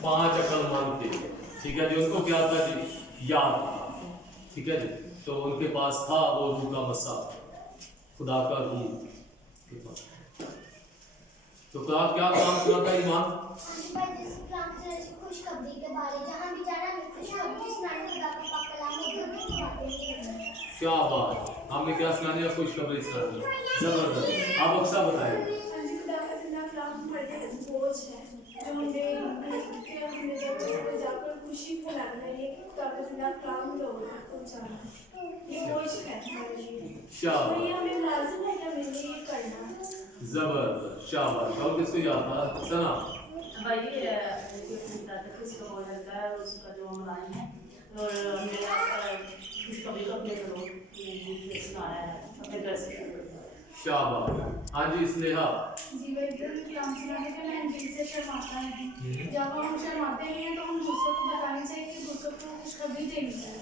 5 अक्लमंद थे, ठीक है जी। उनको क्या था जी? याद था, ठीक है जी। तो उनके पास था वो रूह का मसा, खुदा का रूह के पास। तो क्या क्या काम किया था ईमान? खुशखबरी के बारे जहां भी जाना खुशखबरी सुनाने खुदा का पाक कलाम में। क्या बात, हमने क्या सुनानी है? खुशखबरी सुनानी है, जबरदस्त। आप अक्सर बताइए। बोझ है जो हमने जब जाकर खुशी फैलाना है, ये काम लोगों तक पहुंचाना, ये बोझ है हमारे लिए। तो ये हमें लाजिम है कि हमें ये करना। जबरदस्त, शाबाश। और किसको याद था? सना भाई ये खुशखबरी बोल रहा है उसका जो मनाई है, और मेरा खुशखबरी को अपने घरों ये सुनाया है अपने घर से। शाबाश। हाँ जी स्नेहा। जी भाई काम सुनाने का मैं दिल से शर्माता है। जब हम शर्माते हैं तो हम दूसरों को बताना चाहिए कि दूसरों को खुशखबरी देनी चाहिए,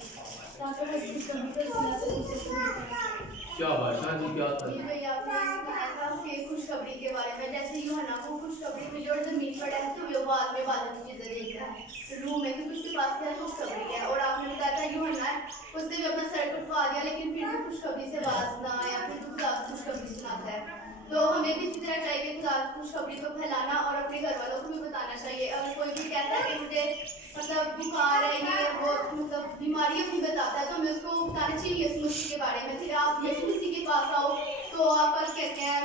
ताकि हम खुशखबरी को सुना से दूसरों को बताएं। शाबाश। हाँ जी क्या था? जी भाई आपने सुनाया था कि खुशखबरी के बारे में, जैसे यूहन्ना को खुशखबरी मिली और जमीन पर है तो वो बाद में बादल की चीजें देखता है रूह में, क्योंकि उसके पास क्या खुशखबरी है। और आपने बताया था यूहन्ना उसने भी अपना सर कटवा दिया लेकिन फिर भी खुशखबरी से बाज ना आया, फिर तो खुदा खुशखबरी सुनाता है। तो हमें भी इसी तरह चाहिए खुदा खुशखबरी को फैलाना और अपने घर वालों को भी बताना चाहिए। अगर कोई भी कहता है कि मुझे मतलब बुखार है ये वो मतलब बीमारी अपनी बताता है तो हमें उसको बताना चाहिए यीशु मसीह के बारे में। फिर आप यीशु मसीह के पास आओ तो आप कहते हैं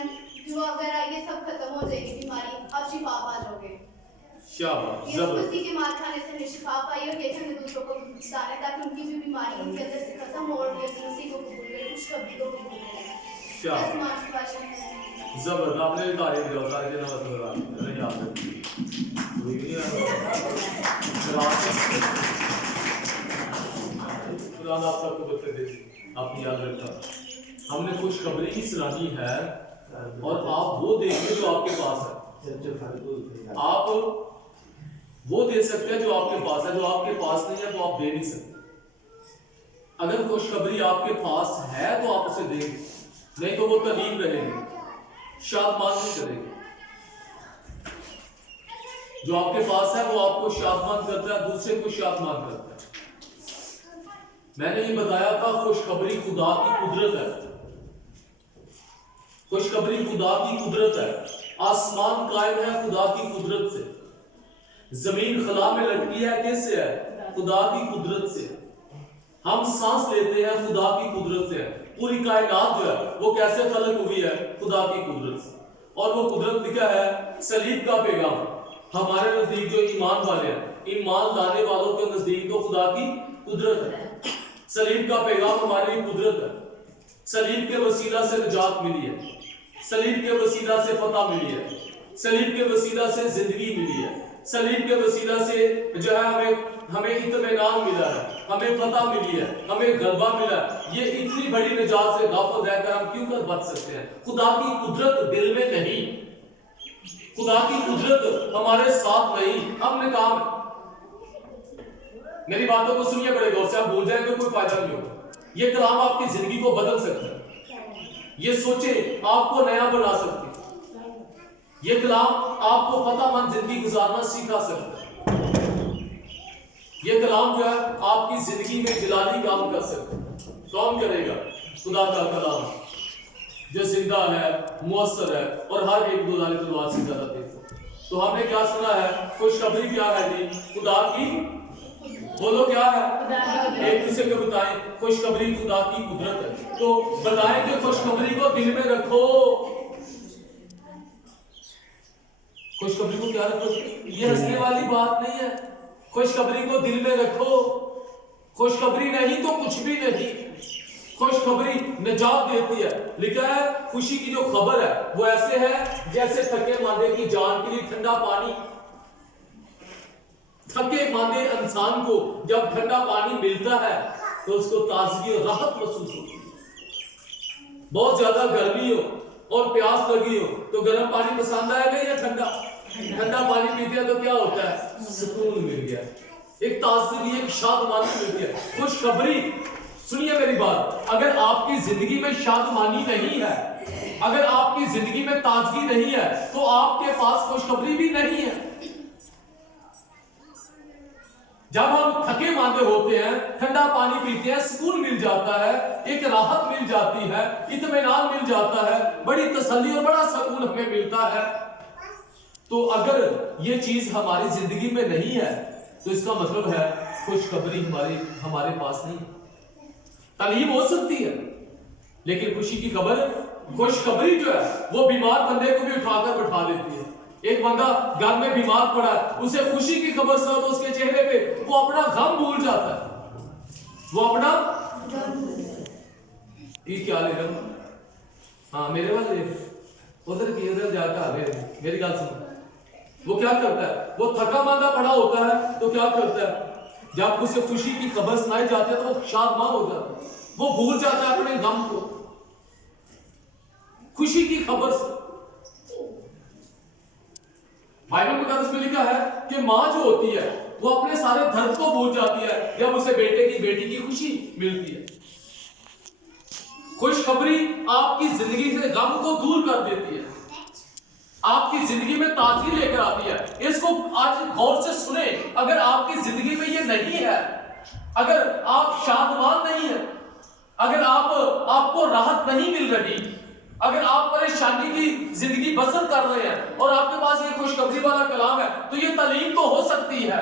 जो अगर ये सब खत्म हो जाएगी बीमारी, आप शिफा पा जाओगे। शाबाश, यीशु जबरदस्त। मसीह के मार खाने से हमें शिफा पाई और ये हमें दूसरों को बताना है ताकि उनकी भी बीमारी उनके अंदर से खत्म हो और यीशु मसीह को कबूल करें, खुशखबरी को कबूल करें। आसमान की भाषा में जबरदस्त। आपने भी तारीफ दिया सारे दिन नहीं याद है खुदा आप सबको बरकत दे, आपने याद रखा। हमने खुशखबरी ही सुनानी है और आप वो देखिए जो आपके पास है। आप वो दे सकते हैं जो आपके पास है, जो आपके पास नहीं है तो आप दे नहीं सकते। अगर खुशखबरी आपके पास है तो आप उसे देंगे, नहीं तो वो तलीम रहेगी, शादमान नहीं करेगी। जो आपके पास है वो आपको शादमान करता है, दूसरे को शादमान करता है। मैंने ये बताया था खुशखबरी खुदा की कुदरत है, खुशखबरी खुदा की कुदरत है। आसमान कायम है खुदा की कुदरत से, जमीन खला में लटकी है किससे है? खुदा की कुदरत से। हम सांस लेते हैं खुदा की कुदरत से है। पूरी कायनात जो है वो कैसे खलक हुई है? खुदा की कुदरत से। और वो कुदरत लिखा है सलीब का पैगाम। हमारे नजदीक जो ईमान वाले हैं, ईमान लाने वालों के नजदीक तो खुदा की कुदरत है। सलीब का पैगाम हमारी कुदरत है। सलीब के वसीला से निजात मिली है, सलीब के वसीला से फतह मिली है, सलीब के वसीला से जिंदगी मिली है, सलीब के वसीला से जो है हमें इत्मीनान मिला है, हमें फतह मिली है, हमें गलबा मिला है। ये इतनी बड़ी निजात से गाफिल रहकर हम क्यों कर बच सकते हैं? खुदा की कुदरत दिल में नहीं, खुदा की कुदरत हमारे साथ नहीं, हमने काम। मेरी बातों को सुनिए बड़े गौर से, आप भूल जाएंगे कोई फायदा नहीं होगा। ये कलाम आपकी जिंदगी को बदल सकता है, ये सोचे आपको नया बना सकती है, ये कलाम आपको फतहमंद जिंदगी गुजारना सिखा सकता है। ये कलाम जो है आपकी जिंदगी में जलाली काम कर सकता है। कौन करेगा? खुदा का कलाम जो जिंदा है, मुअस्सर है और हर एक गुजारी तलवार से ज्यादा तेज है। तो हमने क्या सुना है? खुशखबरी क्या है जी? खुदा की, बोलो क्या है? एक दूसरे को बताएं खुशखबरी खुदा की कुदरत है। तो बताएं कि खुशखबरी को दिल में रखो। खुशखबरी को क्या रखो? ये हंसने वाली बात नहीं है। खुशखबरी को दिल में रखो। खुशखबरी नहीं तो कुछ भी नहीं। खुशखबरी निजात देती है। लिखा है खुशी की जो खबर है वो ऐसे है जैसे थके मांदे की जान के लिए ठंडा पानी। थके मांदे इंसान को जब ठंडा पानी मिलता है तो उसको ताजगी और राहत महसूस होती है। बहुत ज्यादा गर्मी हो और प्यास लगी हो तो गर्म पानी पसंद आएगा या ठंडा? ठंडा पानी पीते हैं तो क्या होता है? सुकून मिल गया, एक ताजगी, एक शादमानी मिल गया। खुशखबरी, सुनिए मेरी बात, अगर आपकी जिंदगी में शादमानी नहीं है, अगर आपकी जिंदगी में ताजगी नहीं है तो आपके पास खुशखबरी भी नहीं है। जब हम थके मांदे होते हैं, ठंडा पानी पीते हैं, सुकून मिल जाता है, एक राहत मिल जाती है, इत्मीनान मिल जाता है, बड़ी तसल्ली और बड़ा सुकून हमें मिलता है। तो अगर ये चीज हमारी जिंदगी में नहीं है तो इसका मतलब है खुशखबरी हमारे पास नहीं है। तालीम हो सकती है लेकिन खुशी की खबर, खुशखबरी जो है वो बीमार बंदे को भी उठाकर बैठा देती है। एक बंदा घर में बीमार पड़ा है, उसे खुशी की खबर सुना तो उसके चेहरे पे वो अपना गम भूल जाता है, वो अपना ये क्या ले गम। हाँ मेरे वाले उधर की उधर जाकर मेरी बात सुनो। वो क्या करता है, वो थका मांदा पड़ा होता है तो क्या करता है, जब उसे खुशी की खबर सुनाई जाती है तो वो शादमान हो जाता है, वो भूल जाता है अपने गम को खुशी की खबर से। बाइबल मुकद्दस में लिखा है कि मां जो होती है वो अपने सारे दर्द को भूल जाती है जब उसे बेटी की खुशी मिलती है। खुशखबरी आपकी जिंदगी से गम को दूर कर देती है, आपकी जिंदगी में ताजगी लेकर आती है। इसको आज गौर से सुने। अगर आपकी जिंदगी में ये नहीं है, अगर आप शादमान नहीं है, अगर आपको राहत नहीं मिल रही, अगर आप परेशानी की जिंदगी बसर कर रहे हैं और आपके पास ये खुशखबरी वाला कलाम है, तो ये तालीम तो हो सकती है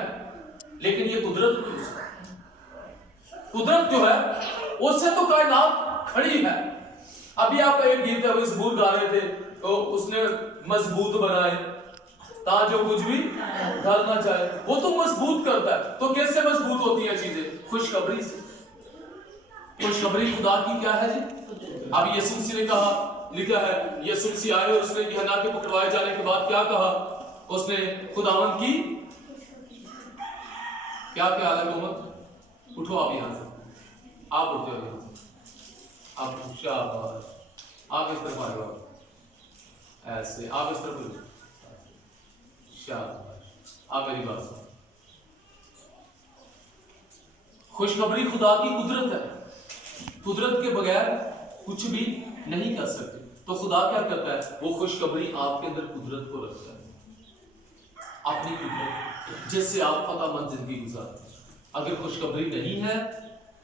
लेकिन ये कुदरत नहीं हो सकती। कुदरत जो है उससे तो कायनात खड़ी है। अभी आप एक गीत मजबूत गा रहे थे, तो उसने मजबूत बनाए जो कुछ भी करना चाहे वो तो मजबूत करता है। तो कैसे मजबूत होती है चीजें? खुशखबरी से। खुशखबरी खुदा की क्या है जी? अब यीशु मसीह ने कहा, लिखा है, यीशु मसीह आए और उसने यूहन्ना के पकड़वाए जाने के बाद क्या कहा? उसने खुदावंद की क्या ख्याल है मोहम्मद? उठो आप यहां से, आप उठ जाओ यहां से, आप शाबाश, आप इस तरफ आ जाओ, ऐसे आप इस तरफ, शाबाश, आप मेरी बात सुनो। खुशखबरी खुदा की कुदरत है, कुदरत के बगैर कुछ भी नहीं कर सकते। तो खुदा क्या करता है? वो खुशखबरी आपके अंदर कुदरत को रखता है, अपनी कुदरत, जिससे आप फतामंद जिंदगी गुजारते हैं। अगर खुशखबरी नहीं है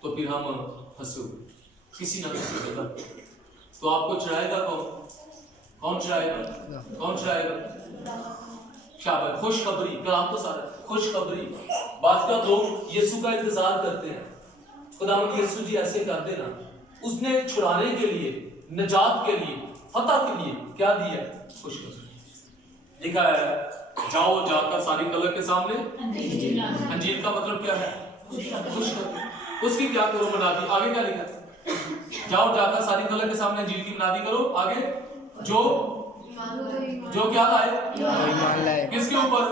तो फिर हम फंसे हुए किसी ना किसी जगह। तो आपको चढ़ाएगा कौन? कौन चढ़ाएगा? कौन चढ़ाएगा? शाबाश। खुशखबरी, कलाम तो सारा खुशखबरी। बात का लोग यीशु का इंतजार करते हैं, खुदावंद यीशु जी ऐसे कर देना। उसने छुड़ाने के लिए, निजात के लिए, फतह के लिए क्या दिया? खुशखबरी। लिखा है, जाओ जाकर सारी कलर के सामने। अंजील का मतलब क्या है? खुशखबरी। उसकी क्या करो मनादी। आगे क्या लिखा? जाओ जाकर सारी कलर के सामने अंजील की मनादी करो। आगे जो क्या लाए? किसके ऊपर?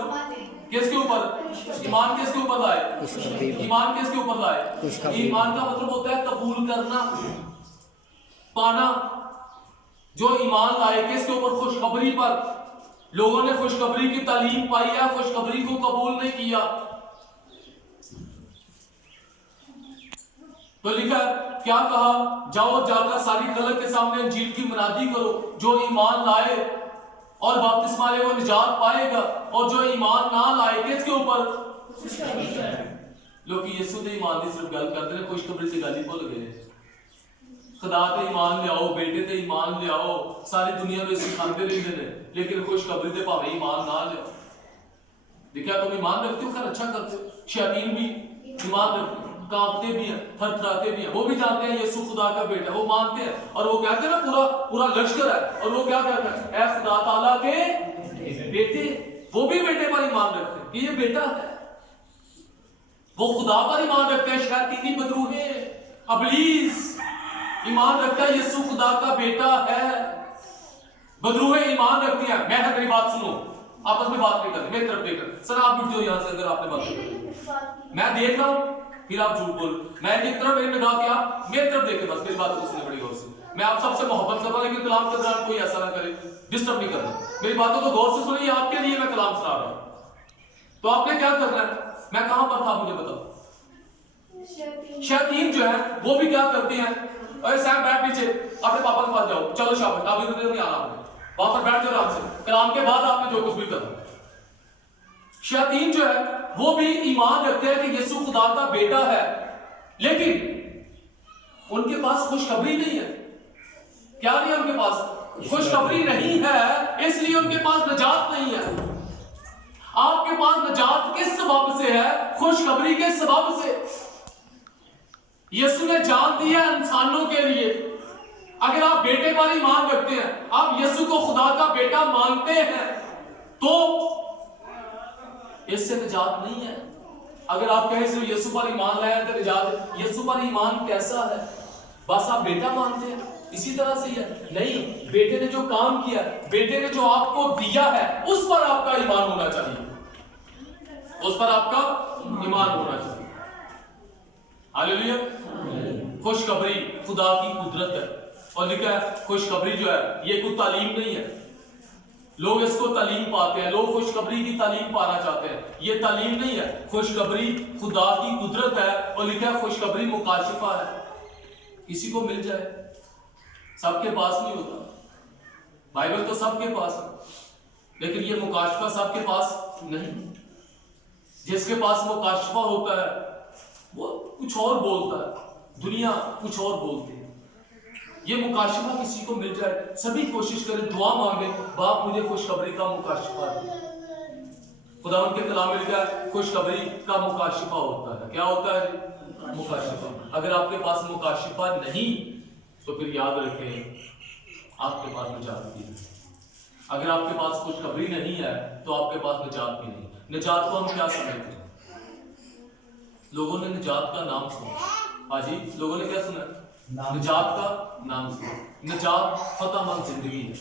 किसके ऊपर? ईमान किसके ऊपर लाए? ईमान किसके ऊपर लाए? ईमान का मतलब होता है कबूल करना, पाना। जो ईमान लाए किसके ऊपर? खुशखबरी पर। लोगों ने खुशखबरी की तालीम पाई है, खुशखबरी को कबूल नहीं किया। तो लिखा क्या कहा? जाओ जाकर सारी खलक के सामने अंजील की मुनादी करो। जो ईमान लाए और बपतिस्मा ले वो निजात पाएगा, और जो ईमान ना लाए किसके ऊपर? लोग यीशु ने ईमान की सिर्फ गल करते हैं, खुशखबरी से गल ही भूल गए। खुदा ते ईमान ले आओ, बेटे ते ईमान ले आओ, सारी दुनिया में सिखाते रहते हैं, लेकिन खुशखबरी ते भावे ईमान ना ले आओ। देखा तुम ईमान रखते हो, खैर अच्छा करते हो। शैतान भी ईमान रखते, कांपते भी हैं, थरथराते भी हैं। वो भी जानते हैं यीशु खुदा का बेटा, वो मानते हैं, और वो कहते हैं ना पूरा पूरा लश्कर है, और वो क्या कहते हैं? ऐ खुदा ताला के बेटे। वो भी बेटे पर ईमान रखते हैं कि ये बेटा है। वो खुदा पर ईमान रखते हैं। शैतानी बदरूहे इब्लीस ईमान रखता है यीशु खुदा का बेटा है। बदरूहे ईमान रखती है। मैं मेरी बात सुनो, आपस में बात नहीं करते, मेरी तरफ देखकर। सर आप उठ जाओ यहां से अगर आपने बात नहीं, मैं देख रहा हूं फिर आप झूठ बोल। मैं एक तरफ मेरी निगाह के आप मेरी तरफ देखे, बस मेरी बात को सुनने पड़ेगी गौर से। मैं आप सबसे मोहब्बत करता हूं, लेकिन कलाम के दौरान कोई ऐसा ना करे, डिस्टर्ब नहीं करना। मेरी बातों को गौर से सुनिए, आपके लिए मैं कलाम सुना रहा हूं। तो आपने क्या करना है? मैं कहां पर था मुझे बताओ। शैतान जो है वो भी क्या करते हैं? अरे साहब बैठ नीचे, अपने पापा के पास जाओ, चलो शाबाश, आप इधर नहीं आना, वहां पर बैठ जाओ आराम से। कलाम के बाद आपने जो कुछ भी करना। शैतान जो है वो भी ईमान रखते हैं कि यीशु खुदा का बेटा है, लेकिन उनके पास खुशखबरी नहीं है। क्या नहीं है उनके पास? खुशखबरी नहीं है, इसलिए उनके पास निजात नहीं है। आपके पास निजात किस सबब से है? खुशखबरी के सबब से। यीशु ने जान दी है इंसानों के लिए। अगर आप बेटे पर ईमान रखते हैं, आप यीशु को खुदा का बेटा मानते हैं, तो इससे निजात नहीं है। अगर आप कहें सिर्फ यीशु पर ईमान लाया तो निजात, यीशु पर ईमान कैसा है? बस आप बेटा मानते हैं, इसी तरह से है? नहीं, बेटे ने जो काम किया, बेटे ने जो आपको दिया है, उस पर आपका ईमान होना चाहिए, उस पर आपका ईमान होना चाहिए। हालेलुया। खुशखबरी खुदा की कुदरत है, और लिखा है खुशखबरी जो है ये कोई तालीम नहीं है। लोग इसको तालीम पाते हैं, लोग खुशखबरी की तालीम पाना चाहते हैं, ये तालीम नहीं है। खुशखबरी खुदा की कुदरत है, और लिखा है खुशखबरी मुकाशिफा है। किसी को मिल जाए, सबके पास नहीं होता। बाइबल तो सबके पास है, लेकिन ये मुकाशिफा सबके पास नहीं। जिसके पास मुकाशिफा होता है वो कुछ और बोलता है, दुनिया कुछ और बोलती है। ये मुकाशिफा किसी को मिल जाए, सभी कोशिश करें, दुआ मांगे, बाप मुझे खुशखबरी का मुकाशिफा दे। खुदा उनके कलाम में लिखा है खुशखबरी का मुकाशिफा होता है। क्या होता है? मुकाशिफा। अगर आपके पास मुकाशिफा नहीं तो फिर याद रखें आपके पास निजात भी नहीं। अगर आपके पास खुशखबरी नहीं है तो आपके पास निजात भी नहीं। निजात को हम क्या समझते हैं? लोगों ने निजात का नाम सुना। हाँ जी, लोगों ने क्या सुना? निजात का नाम सुना। निजात फतेहमंद जिंदगी है।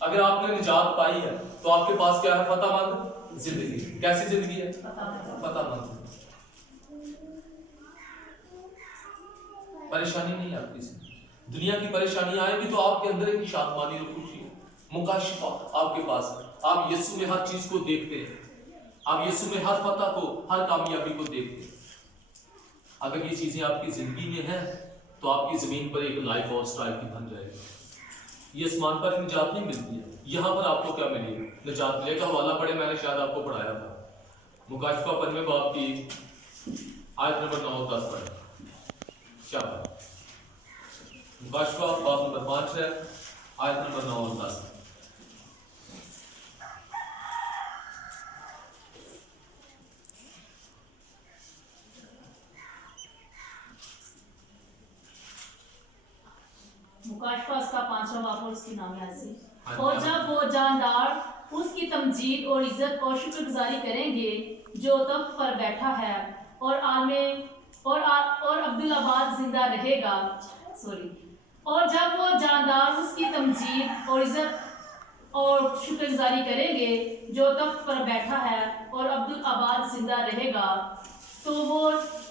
अगर आपने निजात पाई है तो आपके पास क्या है? फतेहमंद जिंदगी। कैसी जिंदगी है? फतेहमंद। परेशानी नहीं आपकी से। दुनिया की परेशानी आएगी तो आपके अंदर एक शांतमानी और खुशी है, मुकाशिफा आपके पास है। आप यीशु में हर चीज को देखते हैं, आप यीशु में हर फतह को, हर कामयाबी को देखते हैं। अगर ये चीजें आपकी जिंदगी में हैं तो आपकी जमीन पर एक लाइफ और स्टाइल की बन जाएगी। ये आसमान पर निजात नहीं मिलती है, यहाँ पर आपको क्या मिलेगी? निजात मिलेगा। का हवाला पढ़े, मैंने शायद आपको पढ़ाया था, मुकाशिफा 5वें बाब की आयत नंबर 9 और 10 पढ़े। क्या मुकाशिफा बाब नंबर 5 है, आयत नंबर 9 और 10। मुकाशिफा उसका 5वां बाब और उसकी नाम है ऐसे। और जब वो जानदार उसकी तमजीद और इज्जत और शुक्रगुजारी करेंगे जो तख्त पर बैठा है, और आलमे और अब्दुल्लाबाद जिंदा रहेगा। और जब वो जानदार उसकी तमजीद और इज्जत और शुक्रगुजारी करेंगे जो तख्त पर बैठा है, और अब्दुल्लाबाद जिंदा रहेगा, तो वो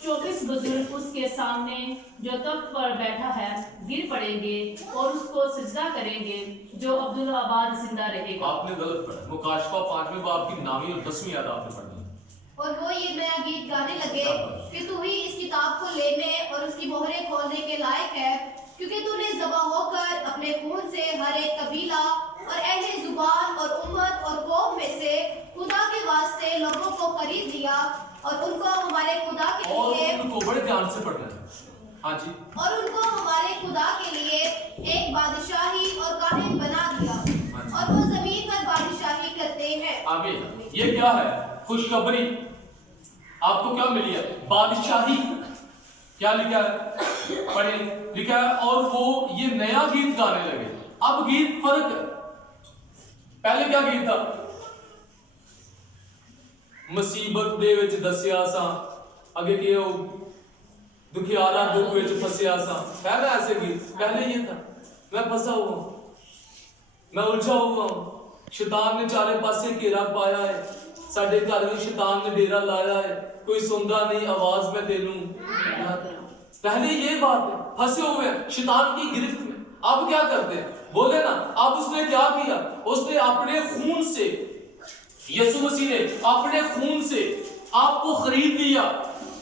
24 बुजुर्ग उसके सामने जो तख्त पर बैठा है गिर पड़ेंगे और उसको सजदा करेंगे जो अब्दुल्लाबाद जिंदा रहेगा। आपने गलत पढ़ा। मुकाशिफा 5वें बाब की 9वीं और 10वीं आयत आपने पढ़नी है। और वो ये नया गीत गाने लगे कि तू ही इस किताब को लेने और उसकी मोहरें खोलने के लायक है, क्योंकि तूने ज़बा होकर अपने खून से हर एक कबीला और अहले जुबान और उम्मत और कौम में से खुदा के वास्ते लोगों को खरीद लिया, और उनको हमारे खुदा के लिए, और उनको बड़े ध्यान से पढ़ना है। हाँ जी। और उनको हमारे खुदा के लिए एक बादशाही और काहिन बना दिया, और वो जमीन पर बादशाही करते हैं। आमीन। ये क्या है? खुशखबरी। आपको क्या मिली है? बादशाही। क्या लिखा है? पढ़े, लिखा है और वो ये नया गीत गाने लगे। अब गीत फर्क है। पहले क्या गीत था? मुसीबत दे विच दसिया सा, अगे के दुखियारा दुख विच फसिया सा। पहले ऐसे गीत, पहले ये था मैं फंसा हुआ, मैं उलझा हुआ हूं, शैतान ने चारे पासे घेरा पाया है, साडे घर में शैतान ने डेरा लाया है, कोई सुनता नहीं आवाज में तेनू। पहले ये बात है, फंसे हुए हैं शैतान की गिरफ्त में। अब क्या करते हैं? बोले ना, अब उसने क्या किया? उसने अपने खून से, यीशु मसीह ने अपने खून से आपको खरीद लिया,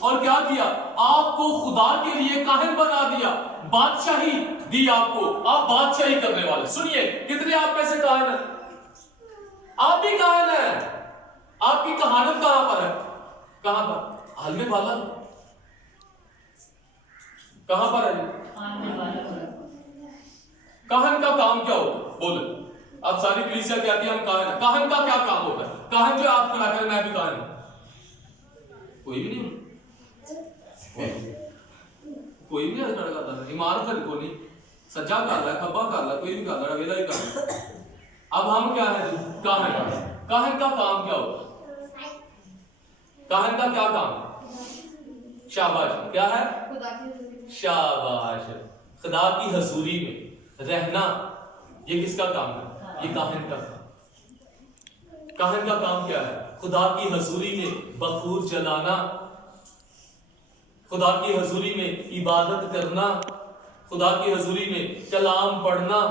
और क्या किया? आपको खुदा के लिए काहिन बना दिया, बादशाही दी आपको। आप बादशाही करने वाले। सुनिए, कितने आप में से काहिन है? आप भी काहिन है, आपकी कहानत कहां पर है? कहां पर? आलमे बाला कहां पर है? काहन का काम क्या होगा? बोले। अब सारी कलीसिया कहती है हम काहन। काहन का क्या काम होता है? काहन जो आप क्या करें, मैं भी काहन हूं। कोई भी नहीं हूं, कोई भी नहीं खड़ा करता। इमारत है कोई नहीं, सज्जा कर रहा है, खब्बा कर रहा है, कोई भी कर रहा है, वेला ही कर रहा है। अब हम क्या है? काहन। काहन का काम क्या होता है? काहन का क्या काम? शाबाश, क्या है? शाबाश, खुदा की हजूरी में रहना। ये किसका काम है? ये काहन का काम। काहन का काम क्या है? खुदा की हजूरी में बखूर जलाना, खुदा की हजूरी में इबादत करना, खुदा की हजूरी में कलाम पढ़ना।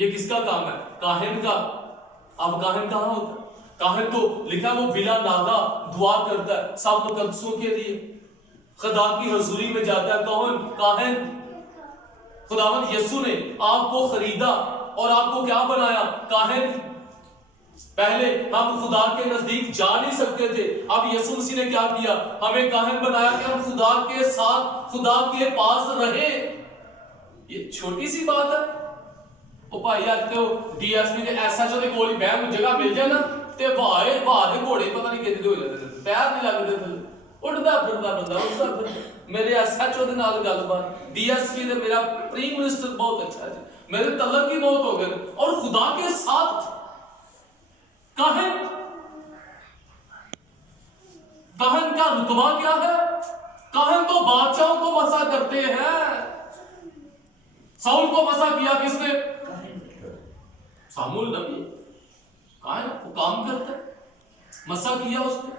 ये किसका काम है? काहन का। अब काहन कहां होता है? काहन तो लिखा वो बिला नागा दुआ करता है सब मुकद्दसों के लिए, खुदा की हजूरी में जाता है। कौन? काहन। खुदावंद यीशु ने आपको खरीदा और आपको क्या बनाया? काहन। पहले हम खुदा के नजदीक जा नहीं सकते थे, अब यीशु मसीह ने क्या किया? हमें काहन बनाया कि हम खुदा के साथ, खुदा के पास रहे। ये छोटी सी बात है। ਉਹ ਭਾਈ ਅੱਜ ਤੇ ਡੀਐਸਪੀ ਦੇ ਐਸਐਚਓ ਦੇ ਕੋਲ ਹੀ ਬਹਿਣ ਨੂੰ ਜਗ੍ਹਾ ਮਿਲ ਜਾਏ ਨਾ ਤੇ ਵਾਹ ਦੇ ਘੋੜੇ ਪਤਾ ਨਹੀਂ ਕਿੱਥੇ ਹੋ ਜਾਂਦੇ ਨੇ, ਪੈਰ ਨਹੀਂ ਲੱਗਦੇ ਥੱਲੇ, ਉੱਡਦਾ ਫਿਰਦਾ ਬੰਦਾ, ਉੱਡਦਾ ਫਿਰਦਾ। ਮੇਰੇ ਐਸਐਚਓ ਦੇ ਨਾਲ ਗੱਲਬਾਤ, ਡੀਐਸਪੀ ਦੇ ਮੇਰਾ ਪ੍ਰੀਮ ਮਿਨਿਸटर बहुत अच्छा है, मेरे तलक की मौत हो गई और खुदा के साथ काहन। काहन का रुतबा क्या है? काहन तो बादशाहों को मसा करते हैं। साउल को मसा किया किसने? सामुल नबी। काहन वो काम करता है, मसा किया उसने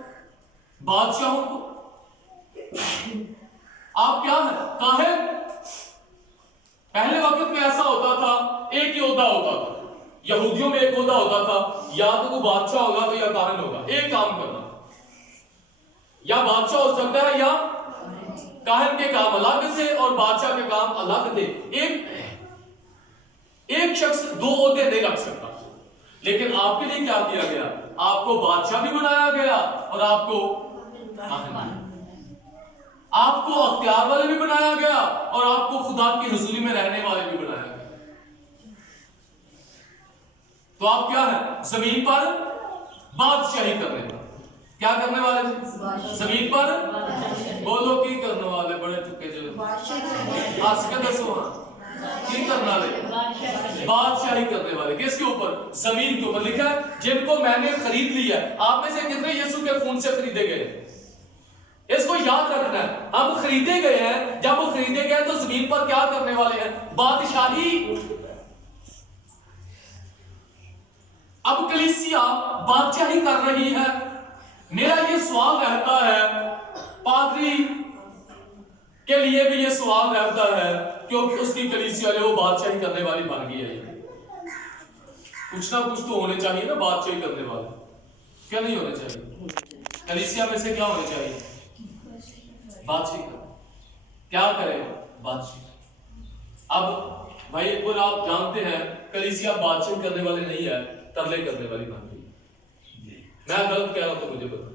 बादशाहों को। आप क्या है? काहन। पहले वक्त में ऐसा होता था, एक ही ओहदा होता था। यहूदियों में एक ओहदा होता था, या तो वो बादशाह होगा तो या काहन होगा, एक काम करना। या बादशाह हो सकता है या काहन के काम अलग थे और बादशाह के काम अलग थे। एक शख्स दो ओहदे नहीं रख सकता। लेकिन आपके लिए क्या किया गया? आपको बादशाह भी बनाया गया और आपको काहन, आपको अख्तियार वाले भी बनाया गया और आपको खुदा की हुजूरी में रहने वाले भी बनाया गया। तो आप क्या है? जमीन पर बादशाही करने वाले। क्या करने वाले? जमीन पर बोलो की करने वाले। बड़े चुके जो हंस के दसो, की करने वाले? बादशाही करने वाले। किसके ऊपर? जमीन के ऊपर। लिखा है जिनको मैंने खरीद लिया। आप में से कितने यीशु के खून से खरीदे गए? इसको याद रखना है, हम खरीदे गए हैं। जब वो खरीदे गए तो जमीन पर क्या करने वाले हैं? बादशाही। अब कलीसिया बादशाही कर रही है। मेरा ये सवाल रहता है, पादरी के लिए भी ये सवाल रहता है, क्योंकि उसकी कलीसिया जो वो बादशाही करने वाली बन गई है। कुछ ना कुछ तो होने चाहिए ना बादशाही करने वाले, क्या नहीं होने चाहिए? कलीसिया में से क्या होने चाहिए? बादशाही कर। क्या करें? बादशाही। अब भाई और आप जानते हैं कलीसिया बादशाही करने वाले नहीं है, तरले करने वाली बन गई। मैं गलत कह रहा हूं तो मुझे बता।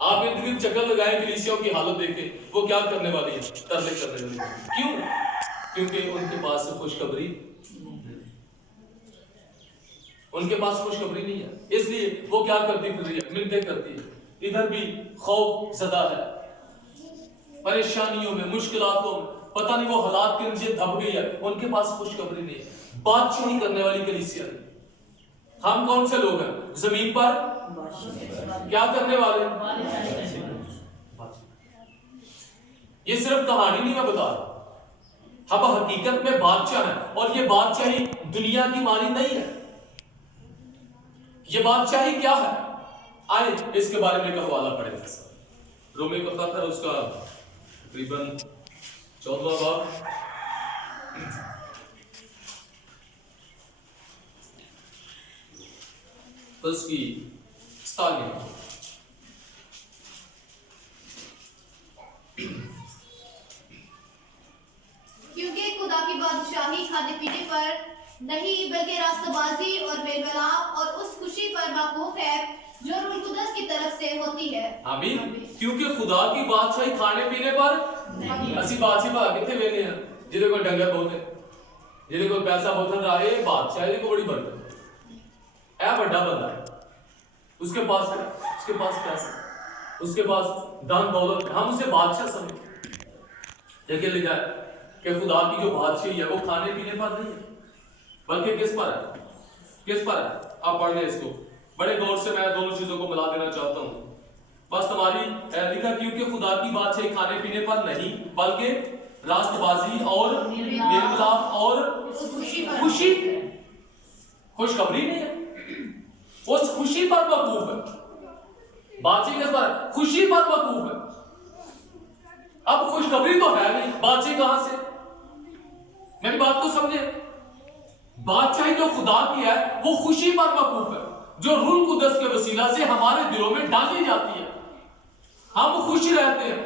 आप इर्द गिर्द चक्कर लगाए कलीसियाओं की हालत देखे, वो क्या करने वाली है? तरले करने वाली। क्यों? क्योंकि उनके पास खुशखबरी, उनके पास खुशखबरी नहीं है, इसलिए वो क्या करती फिर रही है? मिन्नतें करती है। इधर भी खौफ ज़दा है, परेशानियों में, मुश्किलातों में, पता नहीं वो हालात के नीचे दब गई है, उनके पास खुशखबरी नहीं है। बादशाही करने वाली कलीसिया नहीं। हम कौन से लोग हैं? जमीन पर क्या करने वाले? ये सिर्फ कहानी नहीं मैं बता रहा, हम हकीकत में बादशाह हैं। और ये बादशाही दुनिया की मानी नहीं है। ये बादशाही क्या है? आए इसके बारे में एक हवाला पढ़ेंगे। रोमी का खत है, उसका तकरीबन 14वां बाब, उसकी 47। क्योंकि खुदा की बादशाही खाने पीने पर नहीं बल्कि रास्तबाजी और मेलमिलाप और उस खुशी पर मौकूफ है जो रूल कुदरत की तरफ से होती है। आमीन। क्योंकि खुदा की बादशाही खाने पीने पर नहीं। ਅਸੀਂ ਬਾਦਸ਼ਾਹ ਭਾ ਕਿੱਥੇ ਵੇਲੇ ਆ ਜਿਹਦੇ ਕੋਲ ਡੰਗਰ ਬਹੁਤ ਹੈ, ਜਿਹਦੇ ਕੋਲ ਪੈਸਾ ਬਹੁਤ ਹੈ, ਰਾਏ ਬਾਦਸ਼ਾਹ ਦੀ कोई बड़ी बरकत है। ਇਹ ਵੱਡਾ ਬੰਦਾ है, उसके पास है, उसके पास पैसा, उसके पास धन दौलत, हम उसे बादशाह समझते। लेकिन लिखा है कि खुदा की जो बादशाही है वो खाने पीने पर नहीं है, बल्कि किस पर है? किस पर है? आप पढ़ लें इसको बड़े गौर से। मैं दोनों चीजों को मिला देना चाहता हूँ बस तुम्हारी लिखा, क्योंकि खुदा की बादशाही खाने पीने पर नहीं बल्कि रास्तबाजी और मेल मिलाप और खुशी, खुशखबरी नहीं है, उस खुशी पर मौकूफ है। बादशाही किस पर? खुशी पर मौकूफ है। अब खुशखबरी तो है नहीं, बादशाही कहां से? मेरी बात को समझे। बादशाही जो खुदा की है वो खुशी पर मौकूफ है, जो रूह कुदस के वसीला से हमारे दिलों में डाली जाती है। हम खुश रहते हैं,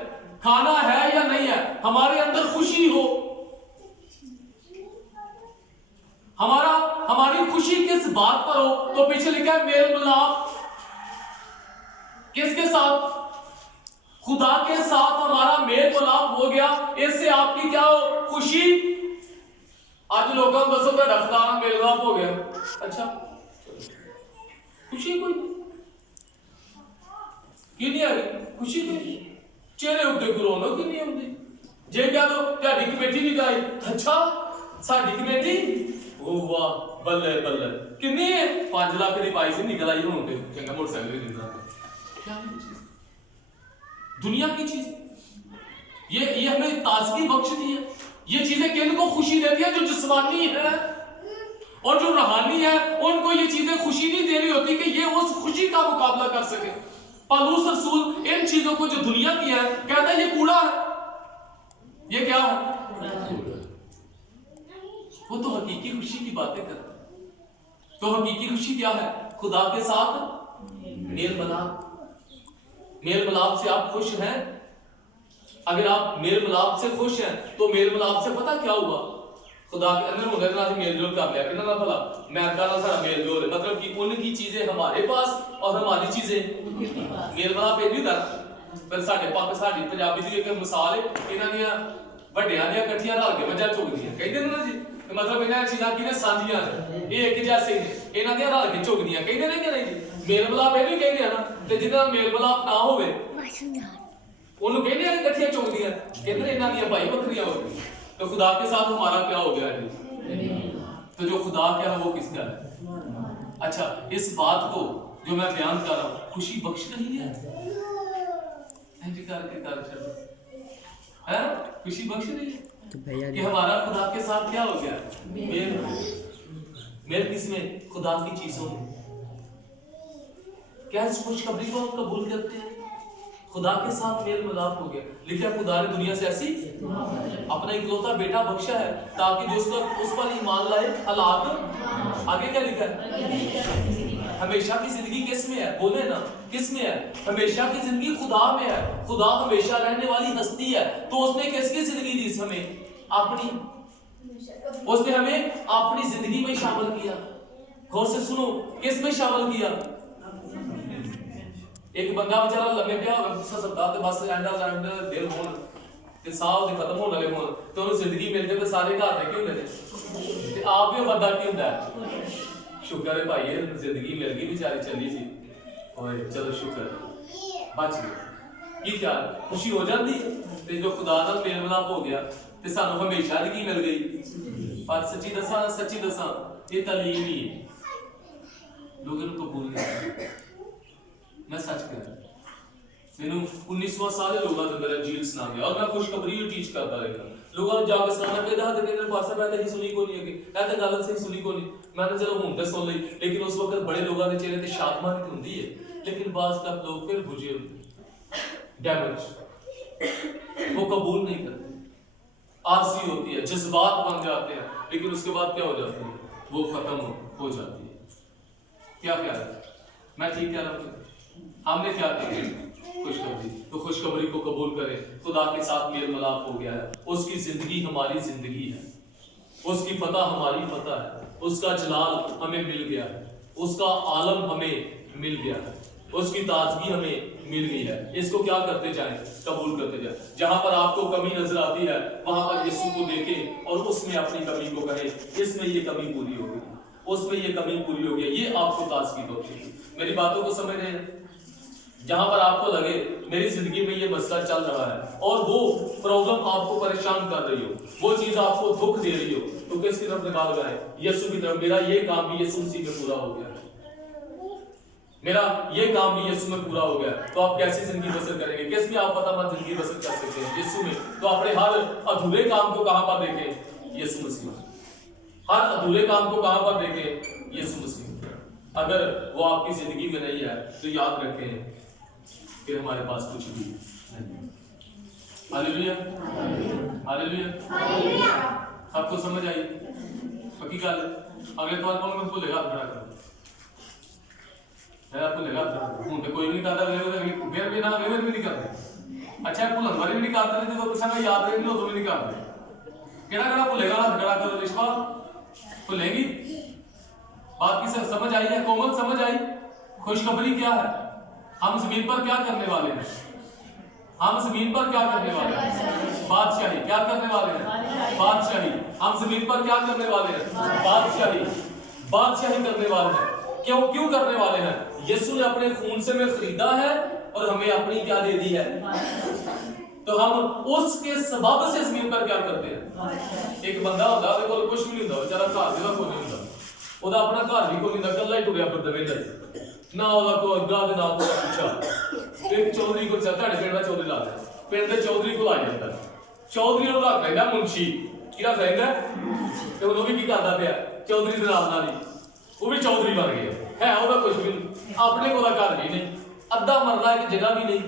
खाना है या नहीं है, हमारे अंदर खुशी हो। हमारी खुशी किस बात पर हो? तो पीछे लिखा है मेल मिलाप। किसके साथ? खुदा के साथ हमारा मेल मिलाप हो गया। इससे आपकी क्या हो? खुशी। आज लोगों को बसों का रफ्तार मेल मिलाप हो गया, अच्छा खुशी कोई की नहीं आ रही, खुशी कोई चेहरे उत्ते रौनक ही नहीं आती। जे क्या दो ढाडी कमेटी नहीं कराई, अच्छा साडी कमेटी, ओ वाह बल्ले बल्ले किन्नी है 5 लाख की पाई सी निकल आई, हुण ते चंगा मोटरसाइकिल दिंदा। क्या चीज? दुनिया की चीज ये हमें ताजगी बख्शती है। ये चीजें किन को खुशी देती है? जो जिस्मानी है और जो रूहानी है उनको ये चीजें खुशी नहीं दे रही होती कि ये उस खुशी का मुकाबला कर सके। पौलुस रसूल इन चीजों को जो दुनिया की है कहता है ये कूड़ा है, ये क्या है? वो तो हकीकी खुशी की बातें करता है। तो हकीकी खुशी क्या है? खुदा के साथ मेल मिलाप। मेल मिलाप से आप खुश हैं? अगर आप मेल मिलाप से खुश हैं तो मेल मिलाप से पता क्या हुआ? खुदा के अंदर होने का मेल जोल कर लिया कि ना भला अमेरिका का सारा मेल जोल, मतलब कि उनकी चीजें हमारे पास और हमारी चीजें मेल मिलाप ये नहीं करता। फिर साडे पाकिस्तानी पंजाबी दी एक मिसाल है, इन्हां दियां ਵੱਡਿਆਂ ਦੀਆਂ ਇਕੱਠੀਆਂ ਰਲ ਕੇ ਮੱਝਾਂ ਚੁਗਦੀਆਂ, ਕਹਿੰਦੇ ਨੇ ਨਾ ਜੀ, मतलब ਇਹਨਾਂ ਚੀਜ਼ਾਂ ਕਿਨੇ ਸਾਂਝੀਆਂ ਨੇ, ਇਹ ਇੱਕ ਜੈਸੇ ਨੇ, ਇਹਨਾਂ ਦੀਆਂ ਰਲ ਕੇ ਚੁਗਦੀਆਂ, ਕਹਿੰਦੇ ਨੇ ਕਿ ਨਹੀਂ ਜੀ? ਮੇਲ ਮਿਲਾਪ ਇਹ ਵੀ ਕਹਿੰਦੇ ਆ ਨਾ। ਤੇ ਜਿਹਦਾ ਮੇਲ ਮਿਲਾਪ ਨਾ ਹੋਵੇ ਉਹਨੂੰ ਕਹਿੰਦੇ ਆ ਇਕੱਠੀਆਂ ਚੁਗਦੀਆਂ, ਕਹਿੰਦੇ ਨੇ ਇਹਨਾਂ ਦੀਆਂ ਭਾਈ ਵੱਖਰੀਆਂ ਹੋ ਗਈਆਂ। तो खुदा के साथ हमारा क्या हो गया है? तो जो खुदा क्या है वो किसका है? अच्छा, इस बात को जो मैं बयान कर रहा हूं खुशी बख्श रही है, खुशी बख्श रही है कि हमारा खुदा के साथ क्या हो गया? मेल किसमें? खुदा की चीजों में। क्या इस खुशखबरी को हम कबूल करते हैं? खुदा के साथ मेल मिलाप हो गया। लिखा खुदा ने दुनिया से ऐसी अपना इकलौता बेटा बख्शा है ताकि जो उस पर ईमान लाए हलाक। आगे क्या लिखा है? हमेशा की जिंदगी किस में है? बोले ना किस में है? हमेशा की जिंदगी खुदा में है। खुदा हमेशा रहने वाली हस्ती है, तो उसने किसकी जिंदगी दी? हमें अपनी, उसने हमें अपनी जिंदगी में शामिल किया। गौर से सुनो, किस में शामिल किया? एक बंदा बेचारा लम्बे पिया सरकार ते बस एंड दिल होण ते साह दे खत्म होण वाले होण ते ओनू जिंदगी मिल जाए ते सारे घर दे की हुंदे ने ते आप भी बंदा की हुंदा है? शुक्र है भाई जिंदगी मिल गई, बेचारी चली सी, ओए चलो शुक्र बच गए। की ख्याल खुशी हो जाती है? ते जो खुदा नाल मेल मिलाप हो गया ते सानू हमेशा जिंदगी मिल गई। पर सच्ची दसा ये तालीम ही है, लोगों को कबूल नहीं। मैं सच कह रहा हूं, मैनू 19वां साल लोगों के अंदर इंजील सुना गया और मैं खुशखबरी टीच करता रहा। लोगों ने जाके सुनाना पे दस दिन पासा मैं तो सुनी को नहीं है, मैं तो गल सही सुनी को नहीं, मैंने चलो हुण तो सुन ली। लेकिन उस वक्त बड़े लोगों के चेहरे पे शादमानी होती है, लेकिन बाज तक लोग फिर बुझे होते, डैमेज, वो कबूल नहीं करते, आरसी होती है, जज्बात बन जाते हैं, लेकिन उसके बाद क्या हो जाती है? वो खत्म हो जाती है। क्या कह रहा है? मैं ठीक कह रहा हूँ? हमने क्या किया? खुशखबरी। तो खुशखबरी को कबूल करें। खुदा के साथ मेल मिलाप हो गया है, उसकी जिंदगी हमारी जिंदगी है, उसकी फतह हमारी फतह है, उसका जलाल हमें मिल गया है, उसका आलम हमें मिल गया है। उसकी ताजगी हमें मिल गई है। इसको क्या करते जाएं, कबूल करते जाएं। जहां पर आपको कमी नजर आती है वहां पर यीशु को देखें और उसमें अपनी कमी को कहें, इसमें ये कमी पूरी हो गई, उसमें ये कमी पूरी हो गई, ये आपको ताजगी होती है। मेरी बातों को समझ रहे हैं? जहां पर आपको लगे मेरी जिंदगी में ये मसला चल रहा है और वो प्रॉब्लम आपको परेशान कर रही हो, वो चीज आपको दुख दे रही हो, तो किसकी तरफ निगाह लगाएं? यीशु की तरफ। मेरा ये काम भी यीशु मसीह में पूरा हो गया, मेरा ये काम भी यीशु में पूरा हो गया। तो आप कैसी जिंदगी बसर करेंगे? किस में आप पता मत जिंदगी बसर कर सकते हैं? यीशु में। तो अपने हर अधूरे काम को कहां पर देखें? यीशु मसीह। हर अधूरे काम को कहां पर देखें? यीशु मसीह। अगर वो आपकी जिंदगी में नहीं है तो याद रखें कि हमारे पास कुछ भी नहीं। Hallelujah, hallelujah. सबको समझ आई? पक्की गल है। अगले बार कौन मैं भूलेगा हाथ खड़ा करो, मैं आपको लगा हूं तो कोई नहीं करता, मेरे भी ना मेरे भी नहीं करते। अच्छा भूलन वाले भी नहीं करते, जो पूछा मैं याद रख लो तो भी नहीं करते। केड़ा केड़ा भूलेगा हाथ खड़ा करो। रिश्वा भूलेगी? बात की समझ आई है? कोमल समझ आई? खुशखबरी क्या है? हम जमीन पर क्या करने वाले हैं? हम जमीन पर क्या करने वाले हैं? बादशाही। क्या करने वाले हैं? बादशाही। हम जमीन पर क्या करने वाले हैं? बादशाही। बादशाही करने वाले हैं। क्यों क्यों करने वाले हैं? यीशु ने अपने खून से हमें खरीदा है और हमें अपनी क्या दे दी है? तो हम उसके सबब से जमीन पर क्या करते हैं? एक बंदा होता है, कोई कुछ भी नहीं होता, बेचारा घर जगह कोई नहीं होता, ओदा अपना घर भी कोई नहीं होता, कल्ला ही टुरिया फिरदा वेला ना ओदा कोई अग्गा दे ना कोई पूछा। एक चौधरी को चलता है, पिंड दा चौधरी ला दे, पिंड दे चौधरी को आ जाता है, चौधरी ਨੂੰ ਰੱਖ ਲੈਂਦਾ ਮੁਨਸ਼ੀ, ਕਿਹੜਾ ਰਹਿੰਦਾ ਤੇ ਉਹ ਵੀ ਕੀ ਕਰਦਾ ਪਿਆ ਚੌਧਰੀ ਦੇ ਨਾਲ ਹੀ ਉਹ ਵੀ ਚੌਧਰੀ ਬਣ ਗਿਆ ਹੈ। ਉਹਦਾ ਕੁਝ ਵੀ ਨਹੀਂ, ਆਪਣੇ ਕੋਲ ਘਰ ਵੀ ਨਹੀਂ, ਅੱਧਾ ਮਰਲਾ ਇੱਕ ਜਗ੍ਹਾ ਵੀ ਨਹੀਂ,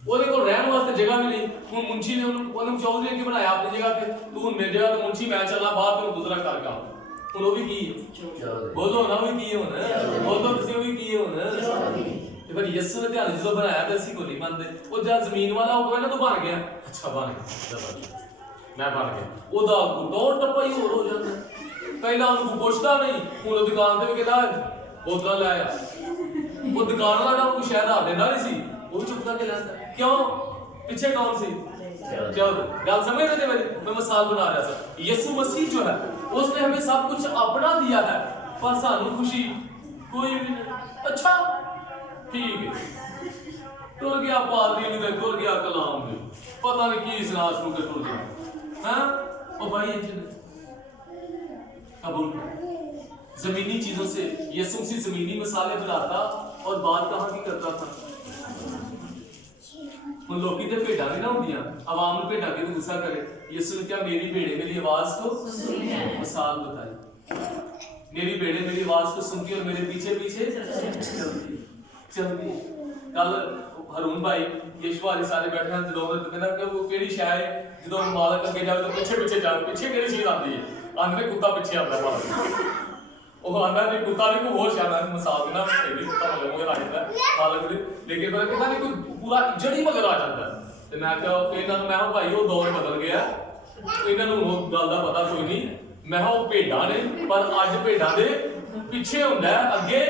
ਉਹਦੇ ਕੋਲ ਰਹਿਣ ਵਾਸਤੇ ਜਗ੍ਹਾ ਵੀ ਨਹੀਂ। ਹੁਣ ਮੁਨਸ਼ੀ ਨੇ ਉਹਨੂੰ ਚੌਧਰੀ ਅੱਗੇ ਬਣਾਇਆ ਆਪਣੀ ਜਗ੍ਹਾ ਤੇ, ਤੂੰ ਹੁਣ ਮੇਰੀ ਜਗ੍ਹਾ ਤੇ ਮੁਨਸ਼ੀ ਮੈਂ ਚੱਲਾਂ ਬਾਹਰ ਤੈਨੂੰ ਦੂਸਰਾ ਕਰ ਕੰਮ। ਹੁਣ ਉਹ ਵੀ ਕੀ ਬੋਲੋ ਨਾ, ਉਹ ਵੀ ਕੀ ਹੁਣ ਬੋਲੋ ਤੁਸੀਂ, ਉਹ ਵੀ ਕੀ ਹੁਣ। ਤੇ ਪਰ ਯਿਸੂ ਨੇ ਧਿਆਨ ਜਦੋਂ ਬਣਾਇਆ ਤੇ ਅਸੀਂ ਕੋਈ ਨਹੀਂ ਮੰਨਦੇ। ਉਹ ਜਦ ਜ਼ਮੀਨ ਵਾਲਾ ਹੋ ਗਿਆ ਨਾ ਤੂੰ ਬਣ ਗਿਆ, ਅੱਛਾ ਬਣ ਗਿਆ, ਮੈਂ ਬਣ ਗਿਆ, ਉਹਦਾ ਦੌੜ ਟੱਪਾ ਹੀ ਹੋਰ ਹੋ ਜਾਂਦਾ। ਪਹਿਲਾਂ ਉਹਨੂੰ ਪੁੱਛਦਾ ਨਹੀਂ, ਹੁਣ ਉਹ ਦੁਕਾਨ ਤੇ ਵੀ ਕਹਿੰਦਾ ਬੋਤਲਾਂ ਲੈ ਆ। ਉਹ ਦੁਕਾਨ ਵਾਲਾ ਨਾ ਕੋਈ ਸ਼ਾਇਦ ਆ ਦਿੰਦਾ ਨਹੀਂ ਸੀ, ਉਹ ਚੁੱਪ ਕਰਕੇ ਲੈਂਦਾ। क्यों? पीछे कौन सी? गल समझ रहे मेरी? मैं मिसाल बना रहा था। यीशु मसीह जो है उसने हमें सब कुछ अपना दिया है, पर सानू खुशी कोई भी नहीं। अच्छा ठीक है, टुर गया पादरी ने, टुर गया कलाम ने, पता नहीं की इजलास को टुर गया। हाँ ओ भाई कबूल जमीनी चीजों से यीशु मसीह जमीनी मसाले बनाता और बात कहाँ की करता था? उन लोग की भेड़ा नहीं ना होंदियां, आवाम ने भेड़ा के गुस्सा करे। यीशु ने क्या मेरी भेड़े मेरी आवाज को मिसाल बताई, मेरी भेड़े मेरी आवाज को सुनती और मेरे पीछे पीछे चलती। कल हरून भाई यीशु वाले सारे बैठे हैं, जो कहना कि वो केड़ी शय है जो मालक अगे जाए तो पीछे पीछे जाओ, पीछे केड़ी चीज आती है? आंदे कुत्ता पीछे आता मालक, ਉਹ ਆਂਦਾ ਨਹੀਂ ਕੁੱਤਾ ਨਹੀਂ ਕੋਈ ਹੋਰ ਸ਼ਾਨਾ ਮਿਸਾਲ ਦੇਣਾ ਸਹੀ ਕੁੱਤਾ ਮਗਰ ਆ ਜਾਂਦਾ ਮਾਲਕ ਦੇ, ਲੇਕਿਨ ਪਰ ਕਹਿੰਦਾ ਨਹੀਂ ਕੋਈ ਪੂਰਾ ਜੜੀ ਮਗਰ ਆ ਜਾਂਦਾ। ਤੇ ਮੈਂ ਕਿਹਾ ਇਹਨਾਂ ਨੂੰ, ਮੈਂ ਕਿਹਾ ਭਾਈ ਉਹ ਦੌਰ ਬਦਲ ਗਿਆ, ਇਹਨਾਂ ਨੂੰ ਉਹ ਗੱਲ ਦਾ ਪਤਾ ਕੋਈ ਨਹੀਂ। ਮੈਂ ਕਿਹਾ ਉਹ ਭੇਡਾਂ ਨੇ, ਪਰ ਅੱਜ ਭੇਡਾਂ ਦੇ ਪਿੱਛੇ ਹੁੰਦਾ ਅੱਗੇ।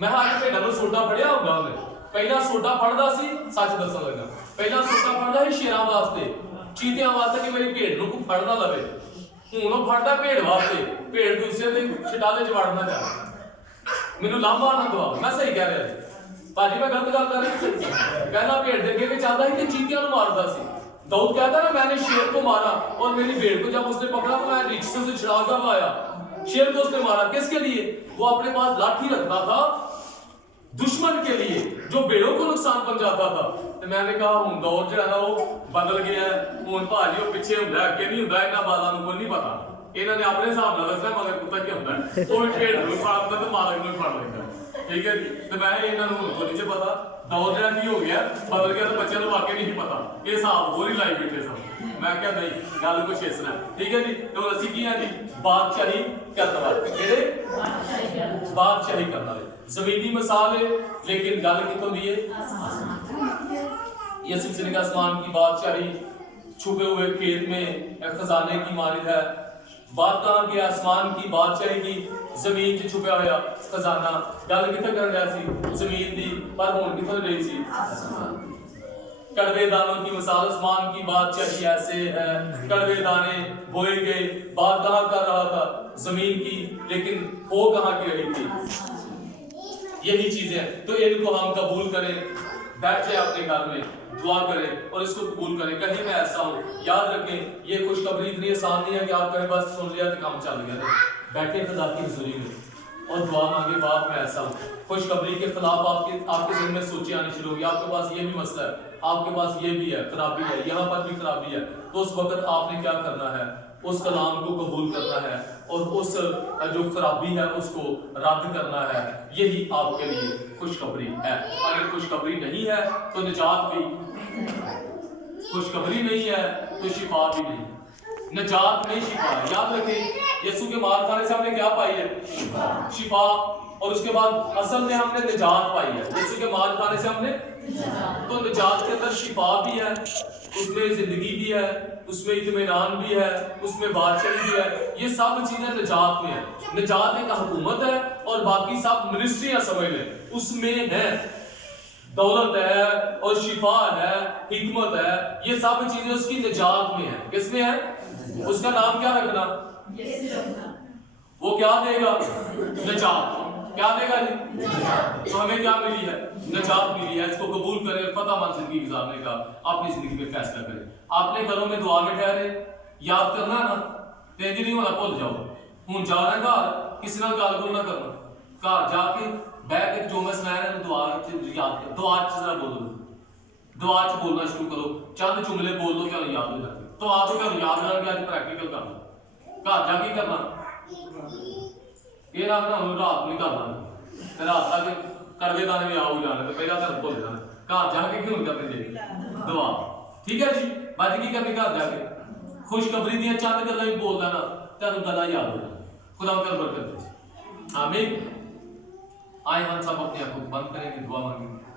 ਮੈਂ ਕਿਹਾ ਅੱਜ ਭੇਡਾਂ ਨੂੰ ਸੋਡਾ ਫੜਿਆ ਹੁੰਦਾ ਉਹਨੇ, ਪਹਿਲਾਂ ਸੋਡਾ ਫੜਦਾ ਸੀ, ਸੱਚ ਦੱਸਣ ਲੱਗਾ, ਪਹਿਲਾਂ ਸੋਡਾ ਫੜਦਾ ਸੀ ਸ਼ੇਰਾਂ ਵਾਸਤੇ, ਚੀਤਿਆਂ ਵਾਸਤੇ ਕਿ ਮੇਰੀ ਭੇਡ ਨੂੰ ਕੋਈ ਫੜ ਨਾ ਲਵੇ। ਹੁਣ ਉਹ ਫੜਦਾ ਭੇਡ ਵਾਸਤੇ, ਭੇਡ ਦੂਸਰੇ ਦੇ ਛਟਾਲੇ 'ਚ ਵੜਨਾ ਚਾਹੁੰਦਾ। ਮੈਨੂੰ ਲਾਂਭਾ ਨਾ ਦਵਾ, ਮੈਂ ਸਹੀ ਕਹਿ ਰਿਹਾ ਭਾਜੀ, ਮੈਂ ਗਲਤ ਗੱਲ ਕਰ ਰਹੀ ਸੀ। ਪਹਿਲਾਂ ਭੇਡ ਦੇ ਅੱਗੇ ਚੱਲਦਾ ਸੀ ਤੇ ਚੀਤਿਆਂ ਨੂੰ ਮਾਰਦਾ ਸੀ। दाऊद कहता है ना, मैंने शेर को मारा और मेरी भेड़ को जब उसने पकड़ा तो मैं नीचे से छिड़ा कर लाया। शेर को उसने मारा किसके लिए? वो अपने पास लाठी रखता था दुश्मन के लिए जो भेड़ों को नुकसान पहुंचाता था। तो मैंने कहा हूं दौर जो है ना वो बदल गया है, हूं भाजी वो पिछे हुंदा अगे नहीं हुंदा, इन्हां बालां नूं कोई नहीं पता, इन्हां ने अपने हिसाब नाल दसना मगर कुत्ता की हुंदा है, वो भी भेड़ नूं फाड़दा ते मालक नूं फाड़ लैंदा। ठीक है जी, तो मैं इन्हां नूं हुण कोई नहीं पता, दौर जो की हो गया बदल गया, तो बच्चों को वाकई नहीं पता, ये हिसाब होर ही लाई बैठे सब। मैं क्या नहीं गल कुछ इस तरह। ठीक है जी, तो असीं की हां जी बादशाही करने वाले, किहड़े बादशाही करने वाले जमीनी मिसाल है, लेकिन गल कितों दी है? यीशु मसीह ने आसमान की बादशाही छुपे हुए खेत में एक खजाने की मालिक है, बात कहां की आसमान की बात चलेगी जमीन च छुपया होया खजाना गल किथे कर रहा सी जमीन दी पर हुन किथे रही सी कड़वे दानों की मिसाल आसमान की बात चली ऐसे है कड़वे दाने बोए गए बात कहां कर रहा था जमीन की लेकिन हो कहां की रही थी यही चीजें तो इनको हम कबूल करें बैठे अपने घर में दुआ करें और इसको कबूल करें कहीं मैं ऐसा हूं याद रखें ये खुशखबरी इतनी आसान नहीं है कि आप कहें बस सुन लिया तो काम चल गया बैठे खुदा की हुजूरी में और दुआ मांगे बाप मैं ऐसा हूं खुशखबरी के खिलाफ आपके दिल में सोचे आने शुरू होगी आपके पास ये भी मसला है आपके पास ये भी है खराबी है यहाँ पर भी खराबी है तो उस वक्त आपने क्या करना है उस कलाम को कबूल करना है और उस जो खराबी है उसको रद्द करना है यही आपके लिए खुशखबरी है अगर खुशखबरी नहीं है तो निजात भी खुशखबरी नहीं है तो शिफा भी नहीं निजात नहीं शिफा है याद रखें यीशु के मार खाने से हमने क्या पाई है शिफा और उसके बाद असल में हमने निजात पाई है यीशु के मार खाने से हमने तो निजात के अंदर शिफा भी है उसमें जिंदगी भी है उसमें इत्मीनान भी है उसमें बादशाही भी है ये सब चीजें निजात में है निजात एक हुकूमत है और बाकी सब मिनिस्ट्रियां समझ लें उसमें है दौलत है और शिफा है हिकमत है ये सब चीजें उसकी निजात में है किसमें है उसका नाम क्या रखना वो क्या देगा निजात क्या देगा जी तो हमें क्या मिली है निजात मिली है इसको कबूल करें फतहमंद जिंदगी गुजारने का अपनी जिंदगी में फैसला करें आपने घरों में दुआ में ठहरे याद करना ना तेज नहीं होना भूल जाओ हूं जाना घर किसी नाल गल गुल ना करना घर जाके बैठ के जो मैं सुनाया ना दुआ याद कर दुआ जरा बोलो दुआ च बोलना शुरू करो चंद जुमले बोल दो क्या याद नहीं रखते तो आप क्या याद रख आज प्रैक्टिकल कर लो घर जाके करना ये रात ना रात नहीं करना रात तक कड़वे दाने भी आओ जाने तो पहला तो भूल जाना घर जाके क्यों करने चाहिए दुआ ठीक है जी बात की करनी घर जाके खुशखबरी दी चंद गल्लां भी बोल देना तेन गल्लां याद हो जाए खुदा कर बरकत दे आमीन आए हम सब अपनी आंखों बंद करेंगे दुआ मांगेंगे